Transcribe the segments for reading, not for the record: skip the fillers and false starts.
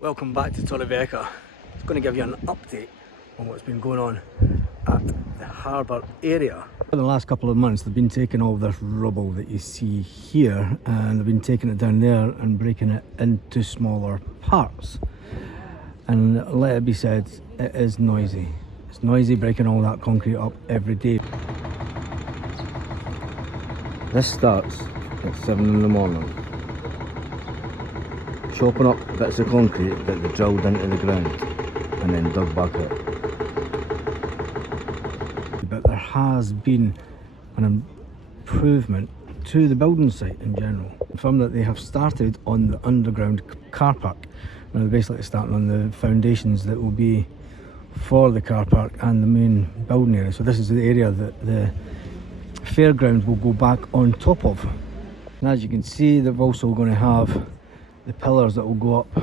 Welcome back to Torrevieja. I'm going to give you an update on what's been going on at the harbour area. For the last couple of months they've been taking all this rubble that you see here and they've been taking it down there and breaking it into smaller parts. And let it be said, it is noisy. It's noisy breaking all that concrete up every day. This starts at 7 in the morning. Chopping up bits of concrete that they drilled into the ground and then dug back out. But there has been an improvement to the building site in general. From that they have started on the underground car park. Now they're basically starting on the foundations that will be for the car park and the main building area. So this is the area that the fairground will go back on top of. And as you can see, they're also going to have the pillars that will go up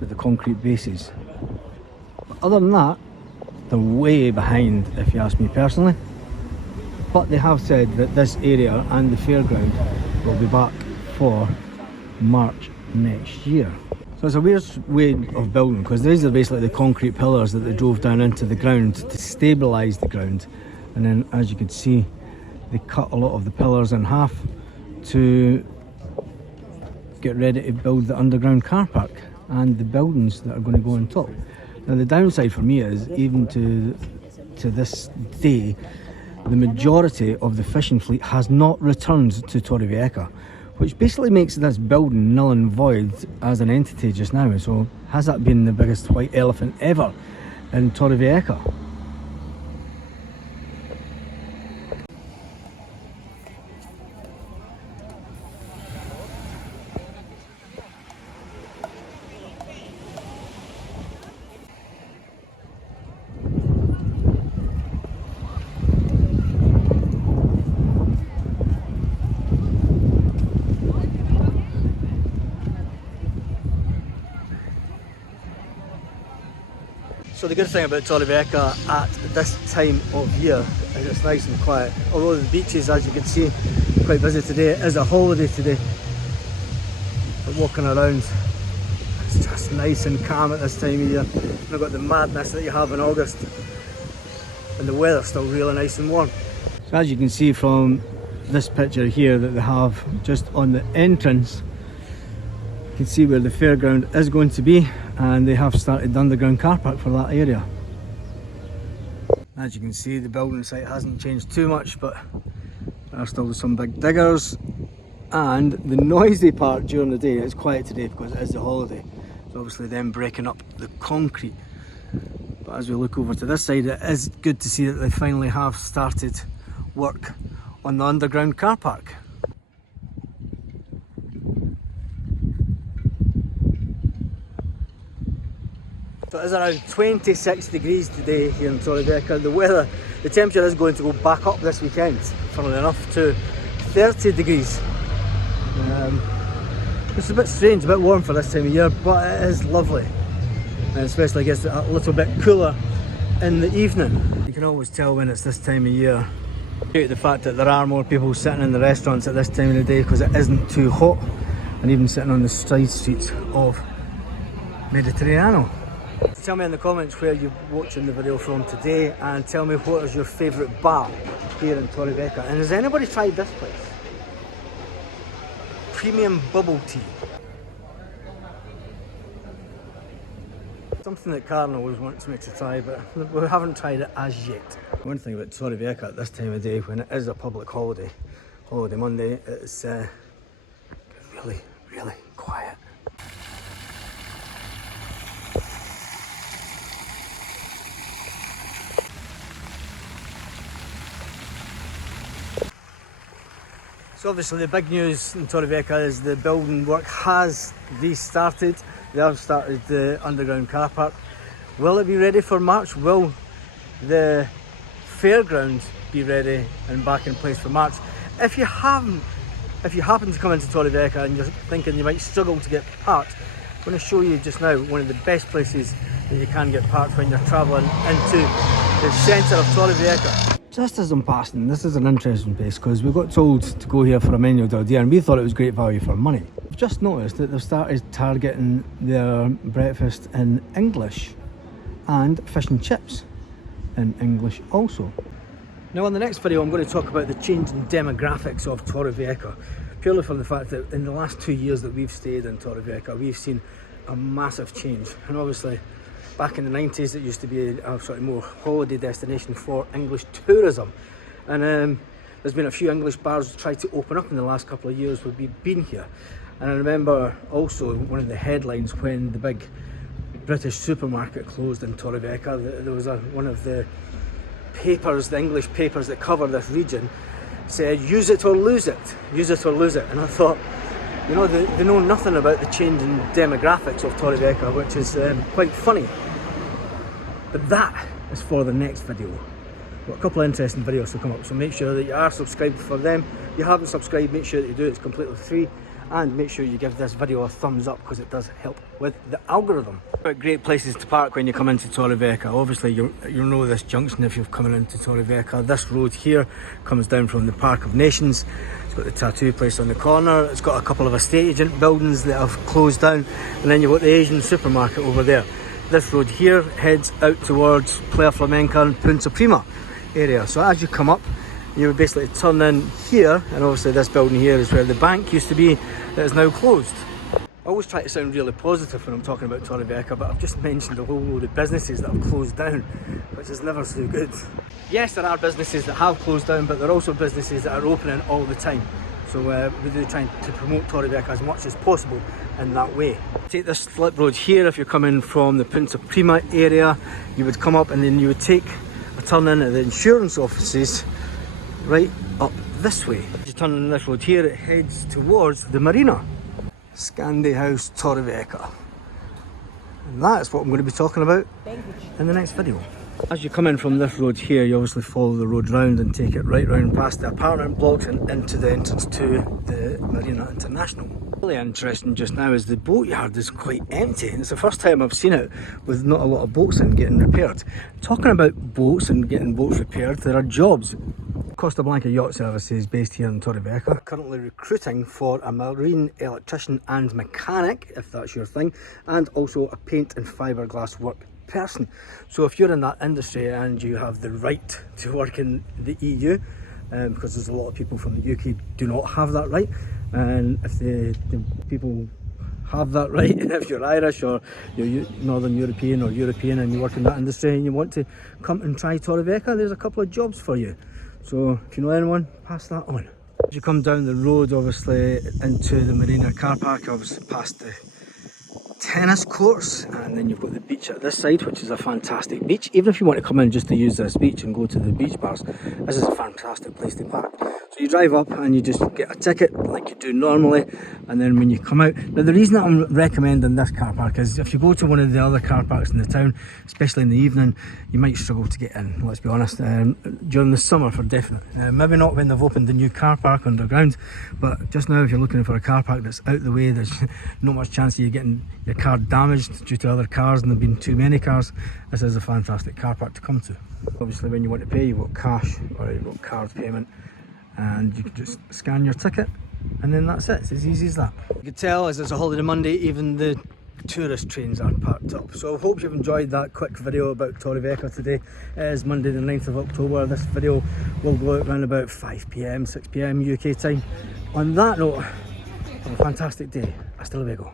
with the concrete bases. But other than that, they're way behind if you ask me personally. But they have said that this area and the fairground will be back for March next year. So it's a weird way of building because these are basically the concrete pillars that they drove down into the ground to stabilise the ground. And then as you can see, they cut a lot of the pillars in half to get ready to build the underground car park and the buildings that are going to go on top. Now the downside for me is, even to this day, the majority of the fishing fleet has not returned to Torrevieja, which basically makes this building null and void as an entity just now. So has that been the biggest white elephant ever in Torrevieja? So the good thing about Torrevieja at this time of year is it's nice and quiet. Although the beaches, as you can see, are quite busy today. It is a holiday today. But walking around, it's just nice and calm at this time of year. You've got the madness that you have in August. And the weather's still really nice and warm. So as you can see from this picture here that they have just on the entrance, you can see where the fairground is going to be, and they have started the underground car park for that area. As you can see, the building site hasn't changed too much, but there are still some big diggers, and the noisy part during the day is quiet today because it is the holiday. So obviously them breaking up the concrete. But as we look over to this side, it is good to see that they finally have started work on the underground car park. So it is around 26 degrees today here in Torrevieja. The temperature is going to go back up this weekend, funnily enough, to 30 degrees. It's a bit strange, a bit warm for this time of year, but it is lovely. And especially it gets a little bit cooler in the evening. You can always tell when it's this time of year due to the fact that there are more people sitting in the restaurants at this time of the day because it isn't too hot, and even sitting on the side streets of Mediterranean. Tell me in the comments where you're watching the video from today, and tell me what is your favourite bar here in Torrevieja. And has anybody tried this place? Premium bubble tea. Something that Karen always wants me to try, but we haven't tried it as yet. One thing about Torrevieja at this time of day, when it is a public holiday, Holiday Monday, it's really, really quiet. So obviously the big news in Torrevieja is the building work has restarted. They have started the underground car park. Will it be ready for March? Will the fairground be ready and back in place for March? If you happen to come into Torrevieja and you're thinking you might struggle to get parked, I'm going to show you just now one of the best places that you can get parked when you're travelling into the centre of Torrevieja. Just as I'm passing, this is an interesting place because we got told to go here for a menu del dia and we thought it was great value for money. I've just noticed that they've started targeting their breakfast in English and fish and chips in English also. Now, on the next video I'm going to talk about the changing demographics of Torrevieja, purely from the fact that in the last 2 years that we've stayed in Torrevieja, we've seen a massive change. And obviously back in the 90s it used to be a sort of more holiday destination for English tourism, and there's been a few English bars tried to open up in the last couple of years when we've been here. And I remember also one of the headlines when the big British supermarket closed in Torrevieja. There was one of the papers, the English papers that cover this region, said use it or lose it, use it or lose it. And I thought, you know, they know nothing about the changing demographics of Torrevieja, which is quite funny. But that is for the next video. We've got a couple of interesting videos to come up, so make sure that you are subscribed for them. If you haven't subscribed, make sure that you do. It's completely free, and make sure you give this video a thumbs up because it does help with the algorithm. Great places to park when you come into Torrevieja. Obviously you'll know this junction if you're coming into Torrevieja. This road here comes down from the Park of Nations. It's got the tattoo place on the corner. It's got a couple of estate agent buildings that have closed down, and then you've got the Asian supermarket over there. This road here heads out towards Playa Flamenca and Punta Prima area. So as you come up, you would basically turn in here, and obviously this building here is where the bank used to be that is now closed. I always try to sound really positive when I'm talking about Torrevieja, but I've just mentioned a whole load of businesses that have closed down, which is never so good. Yes, there are businesses that have closed down, but there are also businesses that are opening all the time. So we do try to promote Torrevieja as much as possible in that way. Take this slip road here. If you're coming from the Punta Prima area, you would come up and then you would take a turn in at the insurance offices right up this way. As you turn in this road here, it heads towards the marina. Scandi House, Torrevieja. And that's what I'm going to be talking about in the next video. As you come in from this road here, you obviously follow the road round and take it right round past the apartment blocks and into the entrance to the Marina International. Really interesting just now is the boatyard is quite empty. It's the first time I've seen it with not a lot of boats in getting repaired. Talking about boats and getting boats repaired, there are jobs. Costa Blanca Yacht Services based here in Torrevieja, currently recruiting for a marine electrician and mechanic, if that's your thing, and also a paint and fiberglass work person. So if you're in that industry and you have the right to work in the EU, because there's a lot of people from the UK do not have that right, and if the people have that right, if you're Irish or you're Northern European or European and you work in that industry and you want to come and try Torrevieja, there's a couple of jobs for you. So if you know anyone, pass that on. As you come down the road, obviously into the Marina car park, obviously past the tennis courts, and then you've got the beach at this side, which is a fantastic beach. Even if you want to come in just to use this beach and go to the beach bars, this is a fantastic place to park. So you drive up and you just get a ticket like you do normally, and then when you come out. Now the reason that I'm recommending this car park is if you go to one of the other car parks in the town, especially in the evening, you might struggle to get in, let's be honest, during the summer for definite. Maybe not when they've opened the new car park underground, but just now if you're looking for a car park that's out the way, there's not much chance of you getting your car damaged due to other cars and there being too many cars. This is a fantastic car park to come to. Obviously when you want to pay, you've got cash or you've got card payment, and you can just scan your ticket and then that's it. It's as easy as that. You can tell as it's a holiday Monday, even the tourist trains are parked up. So I hope you've enjoyed that quick video about Torrevieja today. It is Monday the 9th of October. This video will go out around about 5 PM, 6 PM UK time. On that note, have a fantastic day. Hasta luego.